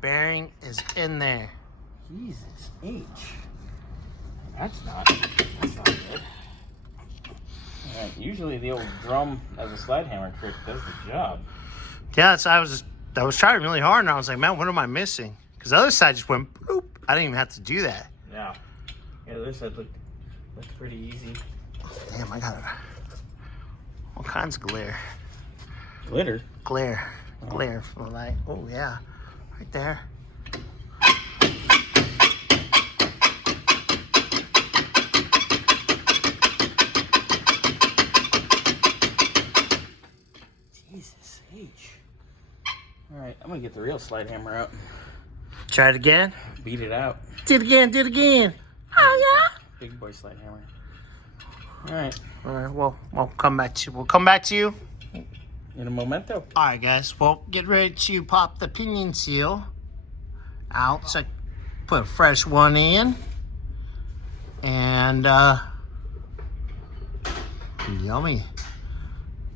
bearing is in there. Jesus H. That's not good. Right, usually the old drum as a slide hammer trick does the job. Yeah, so I was trying really hard, and I was like, man, what am I missing? Because the other side just went boop. I didn't even have to do that. Yeah. Yeah, the other side looked pretty easy. Damn, I got all kinds of glare. Glitter? Glare. Glare from the light. Oh, yeah. Right there. Jesus H. Alright, I'm gonna get the real slide hammer out. Try it again. Beat it out. Do it again. Do it again. Oh, yeah. Big boy slide hammer. Alright. All right, well, we'll come back to you. In a momento. All right, guys. Well, get ready to pop the pinion seal out. So put a fresh one in. And, yummy.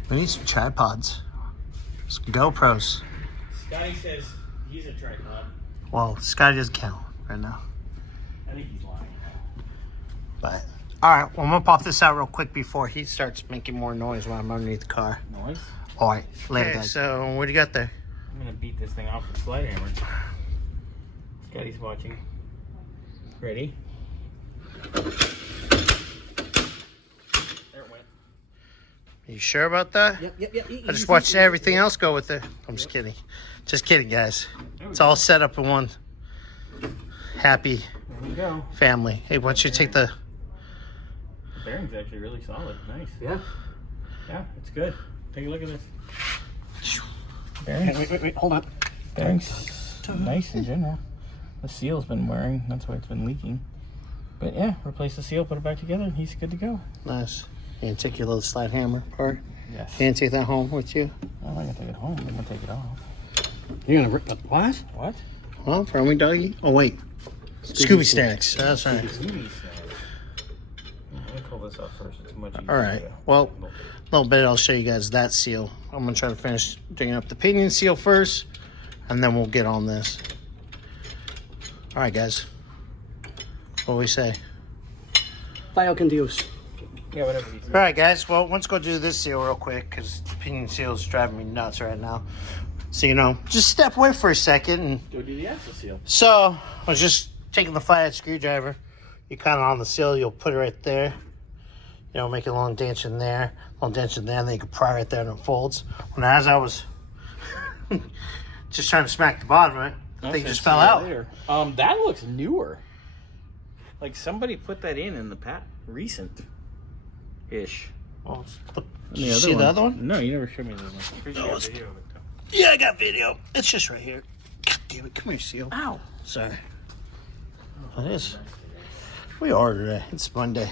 We need some tripods. Some GoPros. Scotty says he's a tripod. Well, Scotty doesn't count right now. I think he's lying. But, all right. Well, I'm going to pop this out real quick before he starts making more noise when I'm underneath the car. Noise? All right. Later, guys. So, what do you got there? I'm gonna beat this thing off with a slide hammer. Scotty's watching. Ready? There it went. You sure about that? Yep. I just watched everything else go with it. I'm just kidding. Just kidding, guys. It's all set up in one happy There you go. family. Hey, why don't you take the... The bearing's actually really solid. Nice. Yeah. Yeah, it's good. Take a look at this. Wait, hold on. Bearing's nice in general. The seal's been wearing, that's why it's been leaking. But yeah, replace the seal, put it back together, and he's good to go. Nice. You can take your little slide hammer part. Yes. Can you take that home with you? I'm not gonna take it home, I'm gonna take it off. You're gonna rip the what? What? Well, for me, doggy. Oh, wait. Scooby snacks. That's right. Let me pull this off first, it's much easier. All right. Well, a little bit, I'll show you guys that seal. I'm going to try to finish digging up the pinion seal first, and then we'll get on this. All right, guys. What do we say? File con Dios. Yeah, whatever you All right, guys. Well, let's go do this seal real quick because the pinion seal is driving me nuts right now. So, you know, just step away for a second. And go do the axle seal. so I was just taking the flathead screwdriver. You kind of on the seal, you'll put it right there. You know, make a long dent in there, long dent in there, and then you can pry right there and it folds. When as I was just trying to smack the bottom of it, the thing just fell out. Later. That looks newer. Like somebody put that in the recent-ish. Well, And did you see the other one? No, you never showed me the other one. Here's No, your it's- video of it, though. Yeah, I got video. It's just right here. God damn it. Come here, seal. Ow. Sorry. It is. We ordered it. It's Monday.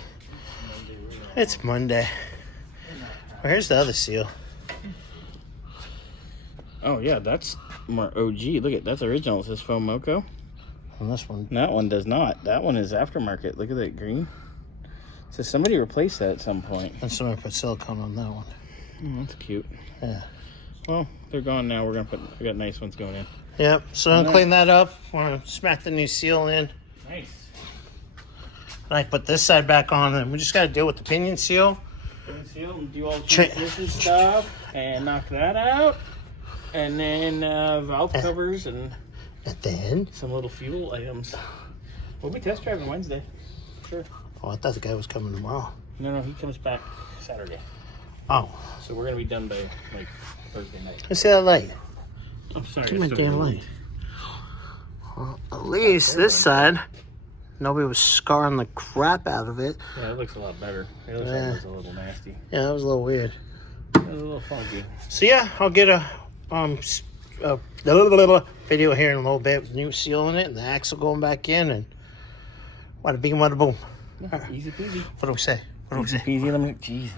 It's Monday. Well, here's the other seal. Oh, yeah, that's more OG. Look at that's original. It says Foam Moco. And this one. That one does not. That one is aftermarket. Look at that green. So somebody replaced that at some point. And somebody put silicone on that one. Oh, that's cute. Yeah. Well, they're gone now. We got nice ones going in. Yep. So I'm gonna clean that up. We're gonna smack the new seal in. Nice. And I put this side back on, and we just gotta deal with the pinion seal. Pin seal and do all the transmission stuff and knock that out. And then valve covers and And then. some little fuel items. We'll be test driving Wednesday. Sure. Oh, I thought the guy was coming tomorrow. No, he comes back Saturday. Oh. So we're gonna be done by like Thursday night. Let's see that light. I'm sorry. Give me my damn light. Well, at least this side, nobody was scarring the crap out of it. Yeah, it looks a lot better. It looks like it was a little nasty. Yeah, that was a little weird. It was a little funky. So yeah, I'll get a video here in a little bit with new seal in it and the axle going back in and wada bing, wada boom. Easy peasy. What do we say? What do we say? Easy peasy. Jesus.